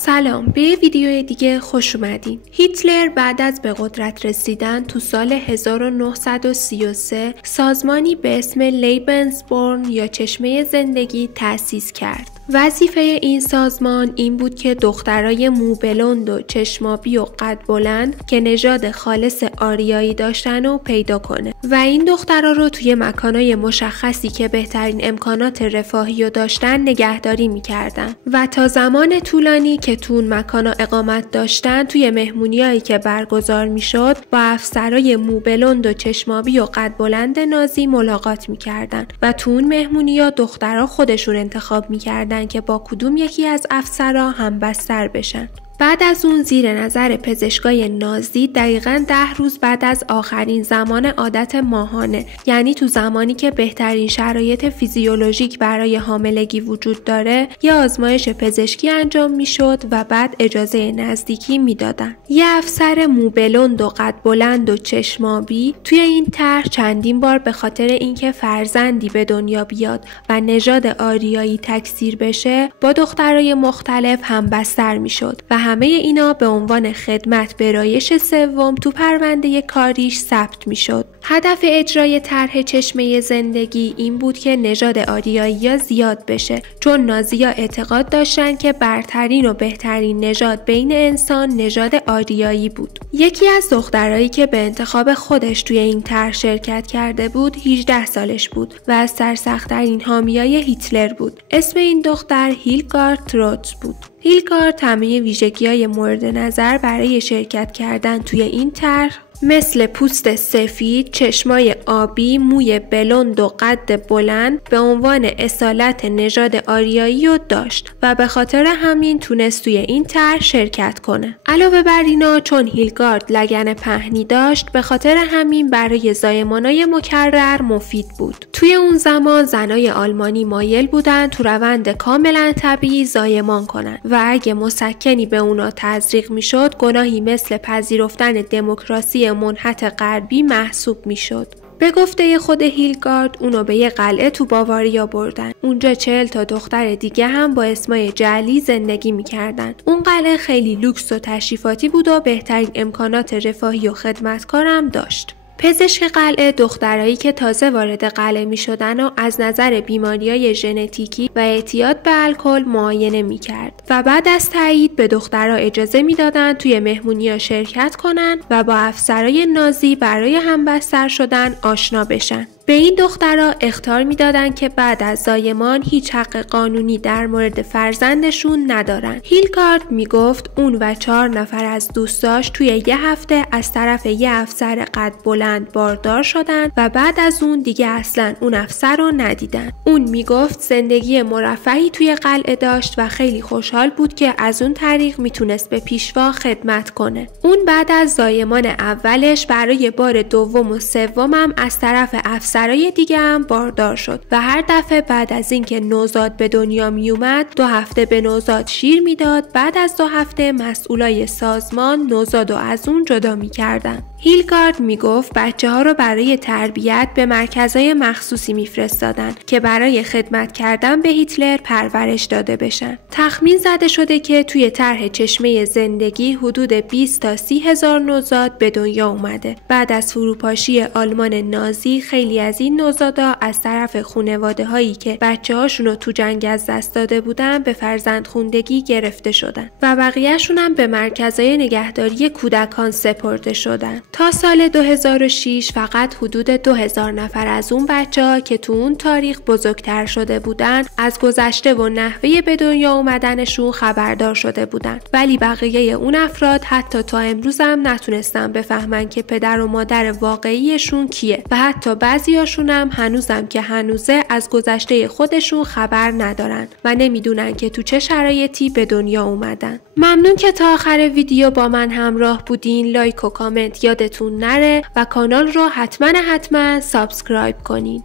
سلام، به ویدیو دیگه خوش اومدین. هیتلر بعد از به قدرت رسیدن تو سال 1933 سازمانی به اسم لیبنزبورن یا چشمه زندگی تأسیس کرد. وظیفه این سازمان این بود که دخترای موبلند و چشمابی و قد بلند که نژاد خالص آریایی داشتن رو پیدا کنه و این دخترها رو توی مکانای مشخصی که بهترین امکانات رفاهی رو داشتن نگهداری میکردن و تا زمان طولانی که تو اون مکانا اقامت داشتن توی مهمونیایی که برگزار میشد با افسرای موبلند و چشمابی و قد بلند نازی ملاقات میکردن و تو اون مهمونیا دخترها خودشون انتخاب میکردن که با کدوم یکی از افسرها هم بستر بشن. بعد از اون زیر نظر پزشکای نازی دقیقاً 10 روز بعد از آخرین زمان عادت ماهانه، یعنی تو زمانی که بهترین شرایط فیزیولوژیک برای حاملگی وجود داره، یه آزمایش پزشکی انجام میشد و بعد اجازه نزدیکی میدادن. یه افسر موبلند و قد بلند و چشمابی توی این طرح چندین بار به خاطر اینکه فرزندی به دنیا بیاد و نژاد آریایی تکثیر بشه با دخترای مختلف هم بستر میشد و همه اینا به عنوان خدمت به رایش سوم تو پرونده کاریش ثبت میشد. هدف اجرای طرح چشمه زندگی این بود که نژاد آریایی‌ها زیاد بشه، چون نازی‌ها اعتقاد داشتن که برترین و بهترین نژاد بین انسان نژاد آریایی بود. یکی از دخترایی که به انتخاب خودش توی این طرح شرکت کرده بود 18 سالش بود و از سرسخت‌ترین حامیای هیتلر بود. اسم این دختر هیلگارد تروتس بود. هیلگارد همه ویژگی‌های مورد نظر برای شرکت کردن توی این طرح مثل پوست سفید، چشمای آبی، موی بلند و قد بلند به عنوان اصالت نژاد آریایی رو داشت و به خاطر همین تونست توی این طرح شرکت کنه. علاوه بر اینا چون هیلگارد لگن پهنی داشت به خاطر همین برای زایمانای مکرر مفید بود. توی اون زمان زنای آلمانی مایل بودن تو روند کاملا طبیعی زایمان کنن و اگه مسکنی به اونا تزریق میشد گناهی مثل پذیرفتن دموکراسی منحت غربی محسوب میشد. به گفته خود هیلگارد اونو به یه قلعه تو باواریا بردن. اونجا 40 تا دختر دیگه هم با اسمای جعلی زندگی میکردن. اون قلعه خیلی لوکس و تشریفاتی بود و بهترین امکانات رفاهی و خدمتکار هم داشت. پزشک قلعه دخترایی که تازه وارد قلعه می شدن و از نظر بیماریای ژنتیکی و اعتیاد به الکل معاینه می کرد و بعد از تایید به دخترها اجازه می دادن توی مهمونی‌ها شرکت کنن و با افسرای نازی برای همبستر شدن آشنا بشن. به این دخترها اخطار میدادن که بعد از زایمان هیچ حق قانونی در مورد فرزندشون ندارن. هیلگارد میگفت اون و 4 نفر از دوستاش توی یه هفته از طرف یه افسر قد بلند باردار شدن و بعد از اون دیگه اصلا اون افسر رو ندیدن. اون میگفت زندگی مرفهی توی قلعه داشت و خیلی خوشحال بود که از اون طریق میتونست به پیشوا خدمت کنه. اون بعد از زایمان اولش برای بار دوم و سوم هم از طرف افسرای دیگه هم باردار شد و هر دفعه بعد از اینکه نوزاد به دنیا می اومد 2 هفته به نوزاد شیر میداد. بعد از 2 هفته مسئولای سازمان نوزاد رو از اون جدا میکردن. هیلگارد میگفت بچه ها رو برای تربیت به مرکزهای مخصوصی میفرستادن که برای خدمت کردن به هیتلر پرورش داده بشن. تخمین زده شده که توی طرح چشمه زندگی حدود 20 تا 30 هزار نوزاد به دنیا اومده. بعد از فروپاشی آلمان نازی خیلی از این نوزادا از طرف خانواده هایی که بچه هاشون رو تو جنگ از دست داده بودن به فرزندخوندگی گرفته شدن و بقیه‌شون هم به مرکزهای نگهداری کودکان سپرده شدن. تا سال 2006 فقط حدود 2000 نفر از اون بچه‌ها که تو اون تاریخ بزرگتر شده بودن از گذشته و نحوه به دنیا اومدنشون خبردار شده بودن، ولی بقیه اون افراد حتی تا امروز هم نتونستن بفهمن که پدر و مادر واقعیشون کیه و حتی بعضیاشون هم هنوزم که هنوزه از گذشته خودشون خبر ندارن و نمیدونن که تو چه شرایطی به دنیا اومدن. ممنون که تا آخر ویدیو با من همراه بودین. لایک و کامنت یادتون نره و کانال رو حتما سابسکرایب کنین.